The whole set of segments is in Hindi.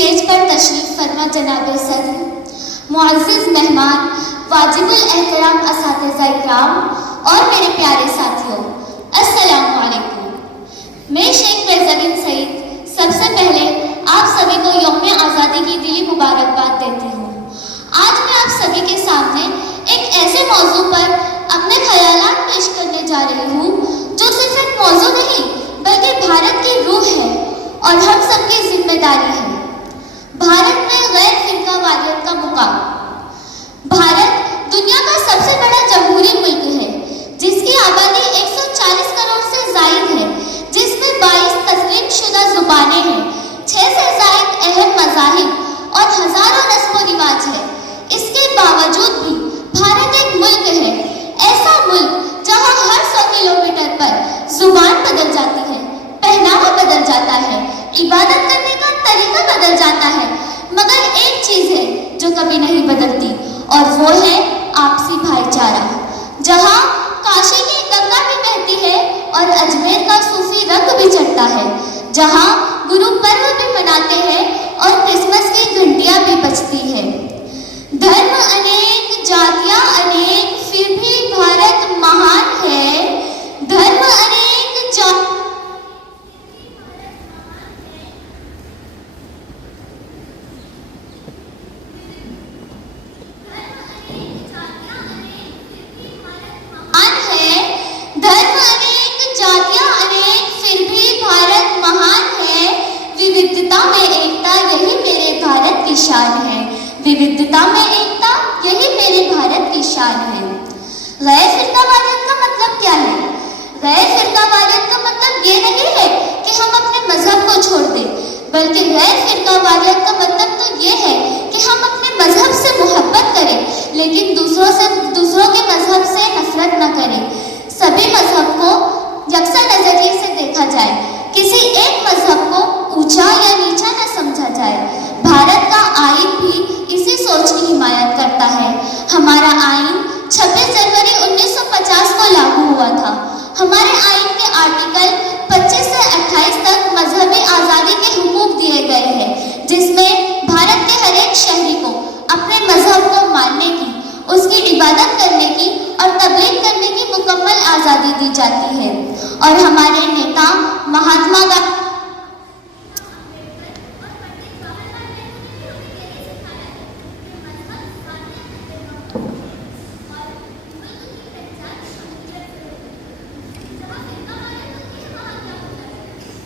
स्टेज पर तशरीफ फरमा जनाब सदर, मुअज़्ज़िज़ मेहमान, वाजिबुल एहतराम असातिज़ा इकराम और मेरे प्यारे साथियों, अस्सलामु अलैकुम। मैं शेख बेज़बिन सईद सबसे पहले आप सभी को यौम आज़ादी की दिली मुबारकबाद देती हूँ। आज मैं आप सभी के सामने एक ऐसे मौजू पर अपने ख्यालात पेश करने जा रही हूँ जो सिर्फ एक मौजू नहीं बल्कि भारत की रूह है और हम सबकी जिम्मेदारी है। भारत में गैर फिरकावारियत का मुकाम। भारत दुनिया का सबसे बड़ा जमहूरी मुल्क है जिसकी आबादी 140 करोड़ से जायद है, जिसमें 22 तस्लीम शुदा जुबानें हैं, 6 से जायद अहम मज़ाहिब और हजारों रस्म रिवाज है। इसके बावजूद भी भारत एक मुल्क है, ऐसा मुल्क जहां हर 100 किलोमीटर पर जुबान बदल जाती है, पहनावा बदल जाता है, इबादत करने का तरीका बदल जाता है, मगर एक चीज है जो कभी नहीं बदलती और वो है आपसी भाईचारा। जहां काशी की गंगा भी बहती है और अजमेर का सूफी रंग भी चढ़ता है, जहां गुरु पर्व भी मनाते हैं और क्रिसमस की घंटियां भी बजती है। धर्म अनेक, जातियां अनेक, फिर भी भारत महान है। धर्म अनेक, विविधता में एकता यही मेरे भारत की शान है। विविधता में एकता यही मेरे भारत की शान है। गैर फिरकावारियत का मतलब क्या है? गैर फिरकावारियत का मतलब ये नहीं है कि हम अपने मजहब को छोड़ दें, बल्कि गैर फिरकावारियत का मतलब तो ये है कि हम अपने मजहब से मोहब्बत करें, लेकिन दूसरों के मजहब से नफरत न करें। सभी मजहब को यकसा नजरिए से देखा जाए, किसी एक मजहब को ऊंचा या नीचा न समझा जाए। भारत का आईन भी इसी सोच की हिमायत करता है। हमारा आईन 26 जनवरी 1950 को लागू हुआ था। हमारे आईन के आर्टिकल 25 से 28 तक मजहबी आज़ादी के हुकूक दिए गए हैं, जिसमें भारत के हर एक शहरी को अपने मजहब को मानने की, उसकी इबादत करने की और तबलीग करने की मुकम्मल आज़ादी दी जाती है। और हमारे नेता महात्मा गांधी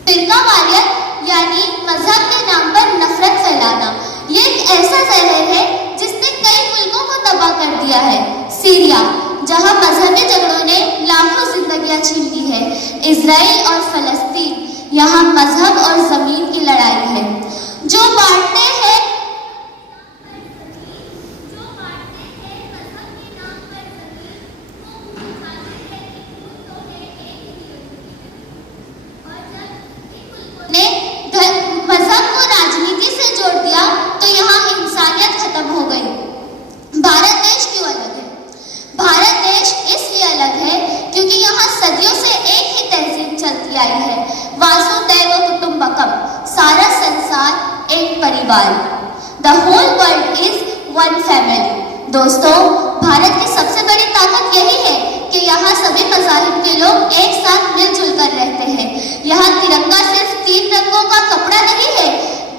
फिरकावारियत यानी मजहब के नाम पर नफरत फैलाना, ये एक ऐसा जहर है जिसने कई मुल्कों को तबाह कर दिया है। सीरिया, जहां मजहबी झगड़ों ने लाखों जिंदगियां छीन ली है। इजराइल और फलस्तीन, यहाँ मजहब और जमीन की लड़ाई है। जो बांटते हैं मजहब को राजनीति से जोड़ दिया तो यहाँ इंसानियत खत्म हो गई। भारत देश क्यों अलग है? भारत देश इसलिए अलग है क्योंकि यहाँ सदियों से एक ही तहजीब चलती आई है, वासुदैव कुटुंबकम, सारा संसार एक परिवार। The whole world is one family. दोस्तों, भारत की सबसे बड़ी ताकत यही है कि यहाँ सभी मज़ाहिब के लोग एक साथ मिलजुल कर रहते हैं। यहाँ तिरंगा सिर्फ 3 रंगों का कपड़ा नहीं है,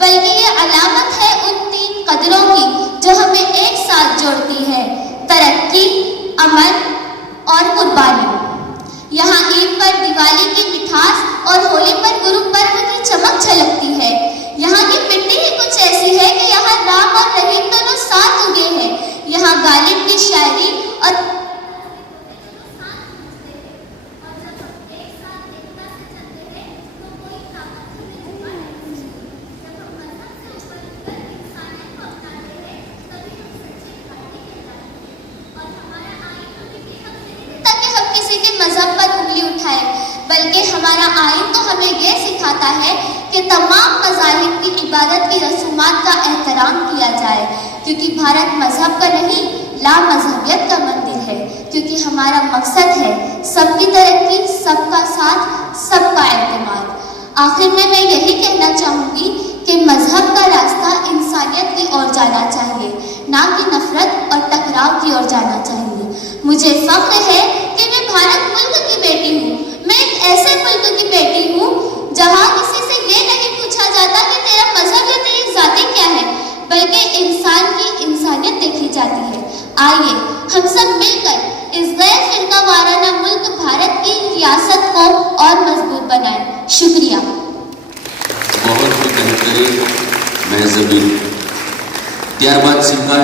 बल्कि ये अलामत है उन 3 कदरों की जो हमें एक साथ जोड़ती है: तरक्की, अमन और कुर्बानी। यहाँ ईद पर दिवाली की मिठास और होली पर गुरु पर्व की चमक झलकती है। यहाँ की मिट्टी ही कुछ ऐसी है कि यहाँ राम और रहीम दोनों साथ उगे हैं। यहाँ गालिब की शायरी और मजहब पर उंगली उठाए, बल्कि हमारा आईन तो हमें यह सिखाता है कि तमाम मज़ाहिब की इबादत की रसूमात का एहतराम किया जाए, क्योंकि भारत मजहब का नहीं, लामजहबियत का मंदिर है। क्योंकि हमारा मकसद है सबकी तरक्की, सबका साथ, सबका एतमाद। आखिर में मैं यही कहना चाहूँगी कि मजहब का रास्ता जाना चाहिए, ना कि नफरत और टकराव की ओर जाना चाहिए। मुझे फख्र है कि मैं भारत मुल्क की बेटी हूँ। मैं एक ऐसे मुल्क की बेटी हूँ जहाँ किसी से ये नहीं पूछा जाता कि तेरा मजहब या तेरी जाति क्या है, बल्कि इंसान की इंसानियत देखी जाती है। आइए हम सब मिलकर इस गैर फिरका वाराना मुल्क भारत की रियासत को और मजबूत बनाएं। शुक्रिया। बहुत ही बेहतरीन महजबीन। ત્યારબાદ સિમ્બા